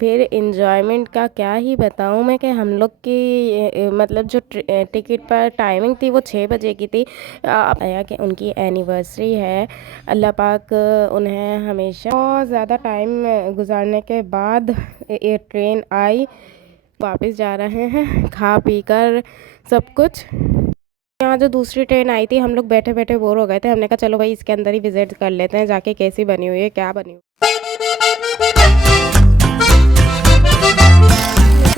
फिर एन्जॉयमेंट का क्या ही बताऊँ मैं कि हम लोग की मतलब जो टिकट पर टाइमिंग थी वो 6 बजे की थी। आया कि उनकी एनिवर्सरी है। अल्लाह पाक उन्हें हमेशा बहुत ज़्यादा टाइम गुजारने के बाद ये ट्रेन आई। वापस जा रहे हैं खा पी कर सब कुछ। यहाँ जो दूसरी ट्रेन आई थी हम लोग बैठे बैठे बोर हो गए थे। हमने कहा चलो भाई इसके अंदर ही विजिट कर लेते हैं जाके कैसी बनी हुई है क्या बनी हुई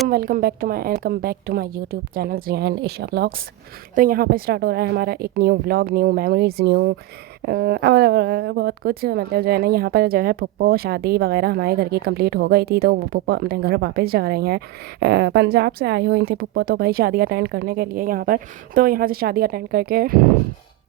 welcome back to my YouTube channel Jiyan Isha vlogs. तो यहाँ पर स्टार्ट हो रहा है हमारा एक new vlog, new memories, new और बहुत कुछ। मतलब जो है ना यहाँ पर जो है पुप्पो शादी वगैरह हमारे घर की कंप्लीट हो गई थी तो वो पुप्पो अपने घर वापस जा रही हैं। पंजाब से आई हुई थी पुप्पो तो भाई शादी अटेंड करने के लिए यहाँ पर। तो यहाँ से शादी अटेंड करके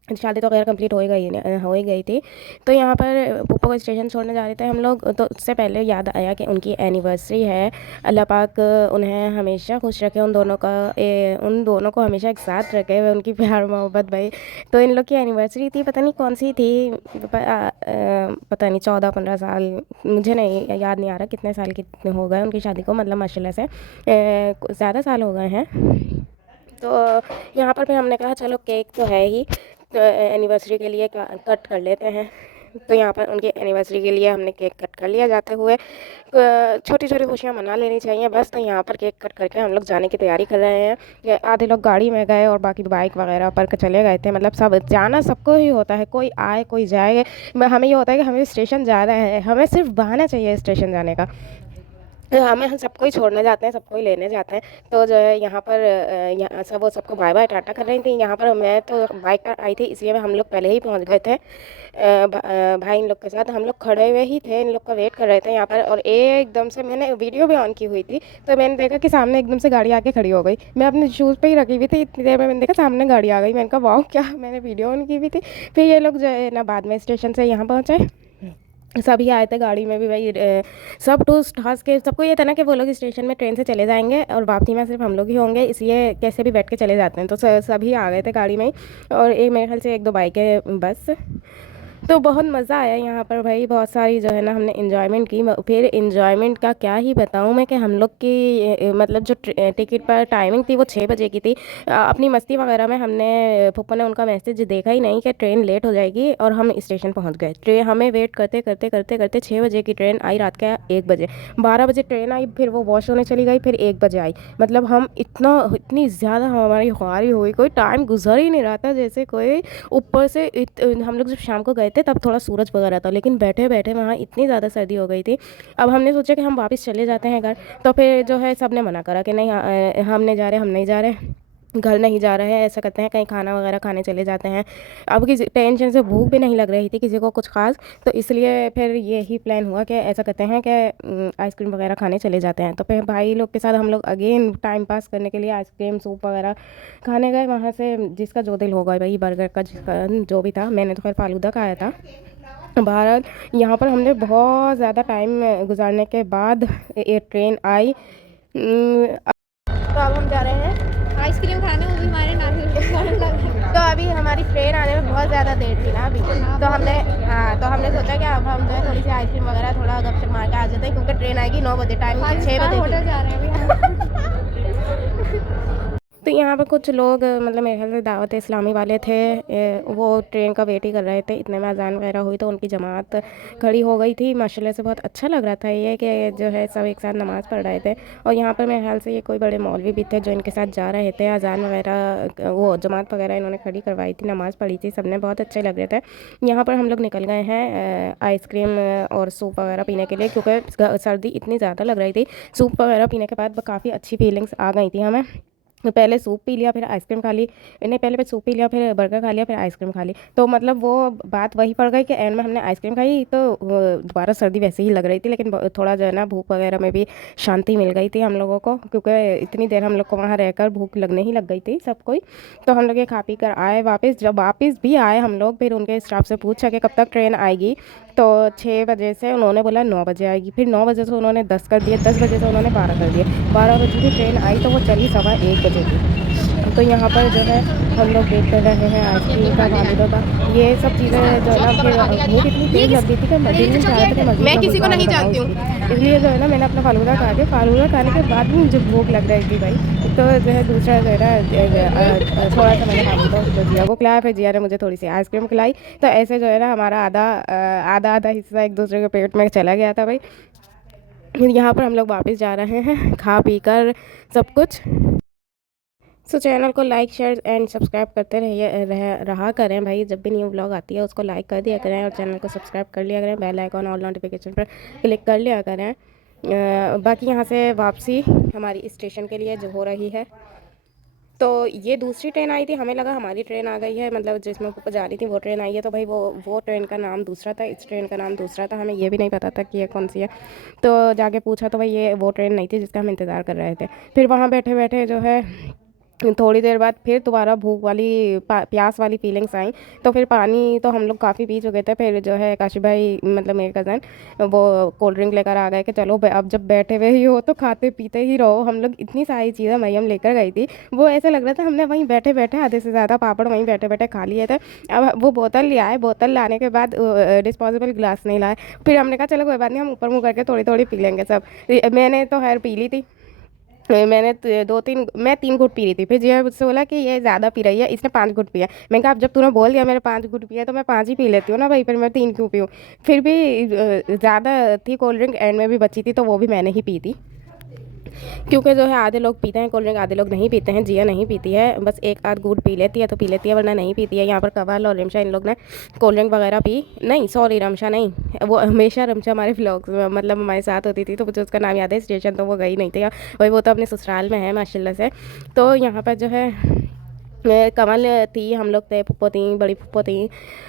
शादी तो खैर कंप्लीट हो ही गई थी। तो यहाँ पर पुप्पो को स्टेशन छोड़ने जा रहे थे हम लोग। तो उससे पहले याद आया कि उनकी एनिवर्सरी है। अल्लाह पाक उन्हें हमेशा खुश रखे, उन दोनों को हमेशा एक साथ रखे हुए, उनकी प्यार मोहब्बत भाई। तो इन लोग की एनिवर्सरी थी, पता नहीं कौन सी थी, पता नहीं 14-15 साल, मुझे नहीं याद नहीं आ रहा कितने साल की हो गए उनकी शादी को। मतलब माशाल्लाह से ज़्यादा साल हो गए हैं। तो यहाँ पर भी हमने कहा चलो केक तो है ही, तो एनिवर्सरी के लिए कट कर लेते हैं। तो यहाँ पर उनकी एनिवर्सरी के लिए हमने केक कट कर लिया। जाते हुए छोटी छोटी खुशियाँ मना लेनी चाहिए बस। तो यहाँ पर केक कट करके हम लोग जाने की तैयारी कर रहे हैं। आधे लोग गाड़ी में गए और बाकी बाइक वगैरह पर चले गए थे। मतलब सब जाना सबको ही होता है, कोई आए कोई जाए। हमें ये होता है कि हमें स्टेशन जाना है, हमें सिर्फ बहाना चाहिए स्टेशन जाने का। हमें हम सबको ही छोड़ने जाते हैं, सबको ही लेने जाते हैं। तो जो है यहाँ पर यहाँ सब वो सबको बाय बाय टाटा कर रही थी। यहाँ पर मैं तो बाइक पर आई थी इसलिए हम लोग पहले ही पहुँच गए थे। भाई इन लोग के साथ हम लोग खड़े हुए ही थे, इन लोग का वेट कर रहे थे यहाँ पर। और एकदम से मैंने वीडियो भी ऑन की हुई थी तो मैंने देखा कि सामने एकदम से गाड़ी आके खड़ी हो गई। मैं अपने शूज़ पे ही रखी हुई थी, इतनी देर में मैंने देखा सामने गाड़ी आ गई। मैंने कहा वाह क्या, मैंने वीडियो ऑन की हुई थी। फिर ये लोग जो है ना बाद में स्टेशन से यहाँ पहुँचे, सभी आए थे गाड़ी में भी भाई। सब टूस्ट हंस के सबको ये था ना कि वो लोग स्टेशन में ट्रेन से चले जाएंगे और वापसी में सिर्फ हम लोग ही होंगे, इसलिए कैसे भी बैठ के चले जाते हैं। तो सभी आ गए थे गाड़ी में ही। और एक मेरे ख्याल से 1-2 बाइकें बस। तो बहुत मज़ा आया यहाँ पर भाई, बहुत सारी जो है ना हमने इन्जॉयमेंट की। फिर इन्जॉयमेंट का क्या ही बताऊँ मैं कि हम लोग की मतलब जो टिकट पर टाइमिंग थी वो 6 बजे की थी। अपनी मस्ती वगैरह में हमने पुप्पो ने उनका मैसेज देखा ही नहीं कि ट्रेन लेट हो जाएगी और हम स्टेशन पहुँच गए। ट्रेन हमें वेट करते करते करते करते 6 बजे की ट्रेन आई, रात का 1 बजे। 12 बजे ट्रेन आई, फिर वो वॉश होने चली गई, फिर 1 बजे आई। मतलब हम इतनी ज़्यादा हमारी ख्वारी हुई, कोई टाइम गुजर ही नहीं रहा था। जैसे कोई ऊपर से हम लोग जब शाम को गए थे तब थोड़ा सूरज वगैरह था, लेकिन बैठे बैठे वहाँ इतनी ज़्यादा सर्दी हो गई थी। अब हमने सोचा कि हम वापस चले जाते हैं घर। तो फिर जो है सब ने मना करा कि नहीं, हम नहीं जा रहे, हम नहीं जा रहे, घर नहीं जा रहे हैं, ऐसा करते हैं कहीं खाना वगैरह खाने चले जाते हैं। अब किसी टेंशन से भूख भी नहीं लग रही थी किसी को कुछ खास, तो इसलिए फिर यही प्लान हुआ कि ऐसा करते हैं कि आइसक्रीम वगैरह खाने चले जाते हैं। तो फिर भाई लोग के साथ हम लोग अगेन टाइम पास करने के लिए आइसक्रीम सूप वगैरह खाने गए वहाँ से। जिसका जो दिल होगा भाई, बर्गर का जिसका जो भी था, मैंने तो खैर फालूदा खाया था। भारत यहाँ पर हमने बहुत ज़्यादा टाइम गुजारने के बाद ये ट्रेन आई। तो अब हम जा रहे हैं आइसक्रीम खाने, वो भी हमारे नानी। तो अभी हमारी ट्रेन आने में बहुत ज़्यादा देर थी ना अभी। तो हमने सोचा कि अब हम जो है थोड़ी सी आइसक्रीम वगैरह थोड़ा गपशप मार के आ जाते हैं, क्योंकि ट्रेन आएगी 9 बजे, टाइम 6 बजे होटल जा रहे हैं अभी। तो यहाँ पर कुछ लोग मतलब मेरे ख्याल से दावत इस्लामी वाले थे, वो ट्रेन का वेट ही कर रहे थे। इतने में अजान वगैरह हुई तो उनकी जमात खड़ी हो गई थी। माशाल्लाह से बहुत अच्छा लग रहा था ये कि जो है सब एक साथ नमाज़ पढ़ रहे थे। और यहाँ पर मेरे ख्याल से ये कोई बड़े मौलवी भी थे जो इनके साथ जा रहे थे। अजान वगैरह वो जमात वगैरह इन्होंने खड़ी करवाई थी, नमाज़ पढ़ी थी, सबने बहुत अच्छे लग रहे थे। यहाँ पर हम लोग निकल गए हैं आइसक्रीम और सूप वगैरह पीने के लिए, क्योंकि सर्दी इतनी ज़्यादा लग रही थी। सूप वगैरह पीने के बाद काफ़ी अच्छी फीलिंग्स आ गई थी हमें। पहले सूप पी लिया फिर आइसक्रीम खा ली, नहीं पहले सूप पी लिया फिर बर्गर खा लिया फिर आइसक्रीम खा ली। तो मतलब वो बात वही पड़ गई कि एंड में हमने आइसक्रीम खाई तो दोबारा सर्दी वैसे ही लग रही थी, लेकिन थोड़ा जो है ना भूख वगैरह में भी शांति मिल गई थी हम लोगों को, क्योंकि इतनी देर हम लोग को वहाँ रहकर भूख लगने ही लग गई थी सबको ही। तो हम लोग ये खा पी कर आए वापस। जब वापस भी आए हम लोग, फिर उनके स्टाफ से पूछा कि कब तक ट्रेन आएगी। तो 6 बजे से उन्होंने बोला 9 बजे आएगी, फिर 9 बजे से उन्होंने 10 कर दिए, 10 बजे से उन्होंने 12 कर दिए। 12 बजे की ट्रेन आई तो वो चली 1:15 बजे की। तो यहाँ पर जो है हम लोग देख कर रहे हैं आइसक्रीम का, फालूदा का, ये सब चीज़ें जो है ना, फिर भूख इतनी तेज़ लग गई थी कि दिल नहीं चाह रहा था कि मस्जिद मैं में किसी को घुस नहीं जाऊँ, जानती हूँ। इसलिए जो है ना मैंने अपना फालूदा खा के, फालूदा खाने के बाद भी मुझे भूख लग रही थी भाई। तो जो है दूसरा जो है ना थोड़ा सा मैंने फालूदा जो जिया को खिलाया, फिर जिया ने मुझे थोड़ी सी आइसक्रीम खिलाई। तो ऐसे जो है ना हमारा आधा हिस्सा एक दूसरे के पेट में चला गया था भाई। फिर यहाँ पर हम लोग वापस जा रहे हैं खा पी कर सब कुछ। सो चैनल को लाइक शेयर एंड सब्सक्राइब करते रहा करें भाई। जब भी न्यू व्लॉग आती है उसको लाइक कर दिया करें और चैनल को सब्सक्राइब कर लिया करें, बेल आइकॉन और नोटिफिकेशन पर क्लिक कर लिया करें। बाकी यहाँ से वापसी हमारी स्टेशन के लिए जो हो रही है, तो ये दूसरी ट्रेन आई थी, हमें लगा हमारी ट्रेन आ गई है, मतलब जिसमें ऊपर जा रही थी वो ट्रेन आई है। तो भाई वो ट्रेन का नाम दूसरा था, इस ट्रेन का नाम दूसरा था, हमें ये भी नहीं पता था कि ये कौन सी है। तो जाके पूछा तो भाई ये वो ट्रेन नहीं थी जिसका हम इंतज़ार कर रहे थे। फिर वहाँ बैठे बैठे जो है थोड़ी देर बाद फिर दोबारा भूख वाली प्यास वाली फीलिंग्स आई। तो फिर पानी तो हम लोग काफ़ी पी चुके थे। फिर जो है काशी भाई मतलब मेरे कज़न वो कोल्ड ड्रिंक लेकर आ गए कि चलो अब जब बैठे हुए ही हो तो खाते पीते ही रहो। हम लोग इतनी सारी चीज़ें मरियम लेकर गई थी, वो ऐसा लग रहा था हमने वहीं बैठे बैठे आधे से ज़्यादा पापड़ वहीं बैठे बैठे खा लिए थे। अब वो बोतल ले आए, बोतल लाने के बाद डिस्पोजेबल ग्लास नहीं लाए। फिर हमने कहा चलो कोई बात नहीं, हम ऊपर मुँह करके थोड़ी थोड़ी पी लेंगे सब। मैंने तो खैर पी ली थी, मैंने मैं 3 घुट पी रही थी। फिर जिया मुझसे बोला कि ये ज़्यादा पी रही है, इसने 5 घुट पिया। मैंने कहा अब जब तूने बोल दिया मैंने 5 घुट पिया तो मैं 5 ही पी लेती हूँ ना भाई, फिर मैं 3 क्यों पीऊँ। फिर भी ज़्यादा थी कोल्ड ड्रिंक, एंड में भी बची थी तो वो भी मैंने ही पी थी, क्योंकि जो है आधे लोग पीते हैं कोल्ड ड्रिंक, आधे लोग नहीं पीते हैं। जिया नहीं पीती है, बस एक आध घूंट पी लेती है तो पी लेती है, वरना नहीं पीती है। यहाँ पर कवल और रिमशा इन लोग ने कोल्ड ड्रिंक वगैरह पी नहीं, सॉरी रमशा नहीं, वो हमेशा रमशा हमारे व्लॉग्स में मतलब हमारे साथ होती थी, तो मुझे उसका नाम याद है स्टेशन, तो वो गई नहीं थी वही, वो तो अपने ससुराल में है माशाल्लाह से। तो यहाँ पर जो है कमल थी, हम लोग थे, पप्पो थी, बड़ी पप्पो थी,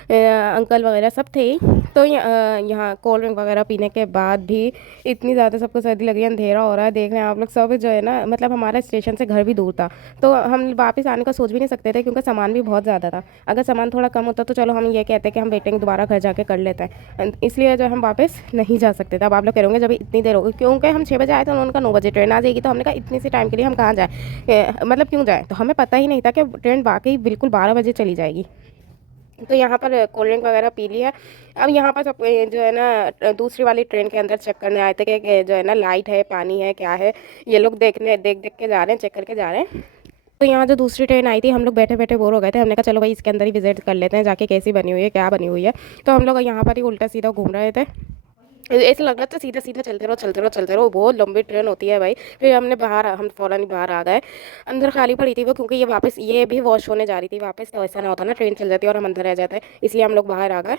अंकल वगैरह सब थे। तो यहाँ कोल्ड ड्रिंक वगैरह पीने के बाद भी इतनी ज़्यादा सबको सर्दी लगी है, अंधेरा हो रहा है, देख रहे हैं आप लोग सब जो है ना, मतलब हमारा स्टेशन से घर भी दूर था, तो हम वापस आने का सोच भी नहीं सकते थे क्योंकि सामान भी बहुत ज़्यादा था। अगर सामान थोड़ा कम होता तो चलो हम ये कहते कि हम वेटिंग दोबारा घर जाके कर लेते हैं, इसलिए जो हम वापस नहीं जा सकते थे। अब आप लोग कह रहे होंगे जब इतनी देर हो गई, क्योंकि हम 6 बजे आए थे, उन्होंने 9 बजे ट्रेन आ जाएगी, तो हमने कहा इतनी सी टाइम के लिए हम कहाँ जाए, मतलब क्यों जाए। तो हमें पता ही नहीं था कि ट्रेन वाकई बिल्कुल 12 बजे चली जाएगी। तो यहाँ पर कोल्ड ड्रिंक वगैरह पी लिया। अब यहाँ पर सब जो है ना दूसरी वाली ट्रेन के अंदर चेक करने आए थे कि जो है ना लाइट है, पानी है, क्या है, ये लोग देख देख के जा रहे हैं, चेक करके जा रहे हैं। तो यहाँ जो दूसरी ट्रेन आई थी, हम लोग बैठे बैठे बोर हो गए थे, हमने कहा चलो भाई इसके अंदर ही विजिट कर लेते हैं जाके, कैसी बनी हुई है, क्या बनी हुई है। तो हम लोग यहाँ पर ही उल्टा सीधा घूम रहे थे, ऐसा लग रहा था सीधा सीधा चलते रहो चलते रहो चलते रहो, बहुत लंबी ट्रेन होती है भाई। फिर हम फ़ौरन बाहर आ गए, अंदर खाली पड़ी थी वो, क्योंकि ये भी वॉश होने जा रही थी वापस, तो ऐसा ना होता ना ट्रेन चल जाती है और हम अंदर रह जाते हैं, इसलिए हम लोग बाहर आ गए।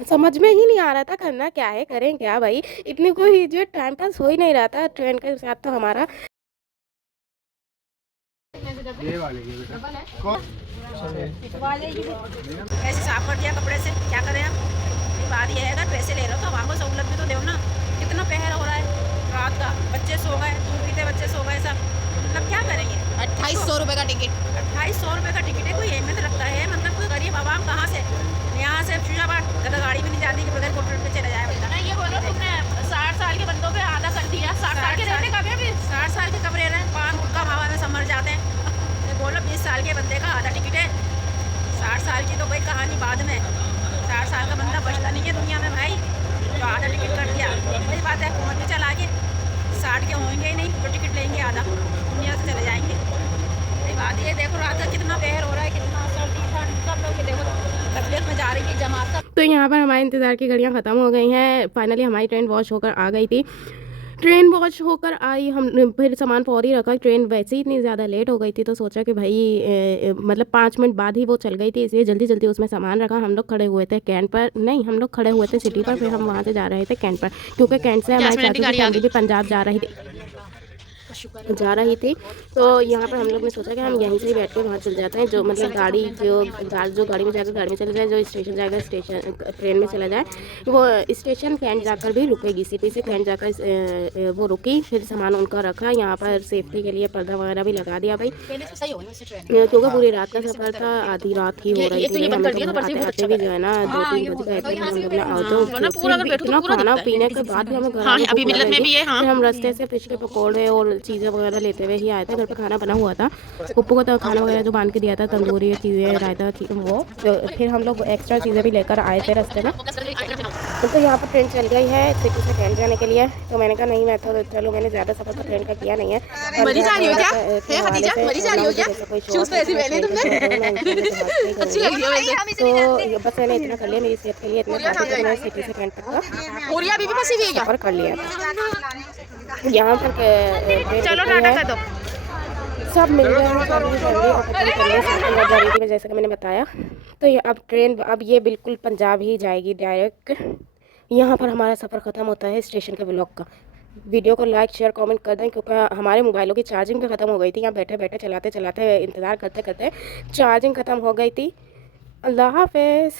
समझ में ही नहीं आ रहा था करना क्या है, करें क्या भाई, इतनी कोई जो टाइम पास हो ही नहीं रहा था ट्रेन के साथ तो हमारा। ऐसे साफ कर दिया कपड़े से, क्या करें अब। बात यह है अगर पैसे ले रहे हो तो वहाँ को सहूलत भी तो दो ना। कितना पहर हो रहा है रात का, बच्चे सो गए, दूध पीते बच्चे सो गए सब, मतलब क्या करेंगे। 2800 रुपये का टिकट, 2800 रुपये का टिकट है, कोई अहमियत रखता है, मतलब कोई गरीब आवाम कहाँ से, यहाँ से फिजाबाद कदा गाड़ी भी नहीं जाती कि बगैर कोल्ड पे चला जाए बंदा। ये बोलो तुमने 60 साल के बंदों पे आधा कर दिया, 60 साल के रहते कब है अभी, 60 साल के कब रह रहे हैं, 5 गुटका हवा में सब मर जाते हैं। बोलो 20 साल के बंदे का आधा टिकट है, 60 साल की तो कोई कहानी बाद में, 60 साल का बंदा बचता नहीं है दुनिया में भाई, जो आधा टिकट कर दिया। वही बात है, हुकूमत भी चला के 60 के होंगे ही नहीं तो टिकट लेंगे आधा, दुनिया से चले जाएंगे। वही बात ये देखो रात का कितना कहर हो रहा है, कितना सर्दी ठंड सब लोग देखो तकलीफ में जा रही है जमात। तो यहाँ पर हमारे इंतज़ार की घड़ियाँ ख़त्म हो गई हैं, फाइनली हमारी ट्रेन वॉश होकर आ गई थी। ट्रेन वॉश होकर आई, हम फिर सामान फौरी रखा, ट्रेन वैसे ही इतनी ज़्यादा लेट हो गई थी तो सोचा कि भाई मतलब 5 मिनट बाद ही वो चल गई थी, इसलिए जल्दी जल्दी उसमें सामान रखा। हम लोग खड़े हुए थे कैंट पर, नहीं हम लोग खड़े हुए थे सिटी पर, फिर हम वहाँ से जा रहे थे कैंट पर, क्योंकि कैंट से हमारी चाचू की फैमिली भी पंजाब जा रही थी। तो यहाँ पर हम लोग ने सोचा कि हम यहीं से ही बैठ के वहाँ चल जाते हैं, जो मतलब गाड़ी जो गाड़ी में जाकर गाड़ी में चला जाए, जो स्टेशन जाएगा स्टेशन ट्रेन में चला जाए, वो स्टेशन कैंट जाकर भी रुकेगी, सिटी से कैंट जाकर वो रुकी, फिर सामान उनका रखा। यहाँ पर सेफ्टी के लिए पर्दा वगैरह भी लगा दिया भाई, क्योंकि पूरी रात का सफ़र था, आधी रात ही हो रही थी, हम तो आते आते भी जो है ना 2-3 बज गए थे। हम लोग ने इतना खाना पीने के बाद भी हमें घर फिर हम रास्ते से फिश के पकौड़े और चीज़ें वगैरह लेते हुए ही आए थे। घर पे खाना बना हुआ था, पप्पू को तो खाना वगैरह जो बांध के दिया था, तंदूरी चीज़ें, रायता वो, तो फिर हम लोग एक्स्ट्रा चीज़ें भी लेकर आए थे रास्ते में। तो यहाँ पर ट्रेन चल गई है सिटी से कैंट जाने के लिए। तो मैंने कहा नहीं, मैं तो चलो, मैंने ज़्यादा सफ़र तो ट्रेन का किया नहीं है। मरी जा रही हो क्या? हे खदीजा, मरी जा रही हो क्या? शूज़ पे ऐसी पहने तुमने? अच्छी लग रही हो वैसे। तो बस मैंने इतना कर लिया, मेरी सेहत के लिए इतना काफ़ी, तो मैं सिटी से कैंट तक का और अभी भी फंसी हुई है क्या? सफ़र कर लिया था। यहाँ पर चलो टाटा कर दो। सब मिल गए हैं, सारी फैमिली और खत्म करने से पंजाब जा रही थी मैं, जैसे कि मैंने बताया। तो ये अब ट्रेन अब ये बिल्कुल पंजाब ही जाएगी डायरेक्ट। यहाँ पर हमारा सफ़र ख़त्म होता है स्टेशन के व्लॉग का। वीडियो को लाइक शेयर कमेंट कर दें, क्योंकि हमारे मोबाइलों की चार्जिंग भी ख़त्म हो गई थी। यहाँ बैठे बैठे चलाते चलाते इंतज़ार करते करते चार्जिंग ख़त्म हो गई थी। अल्लाह हाफ़िज़।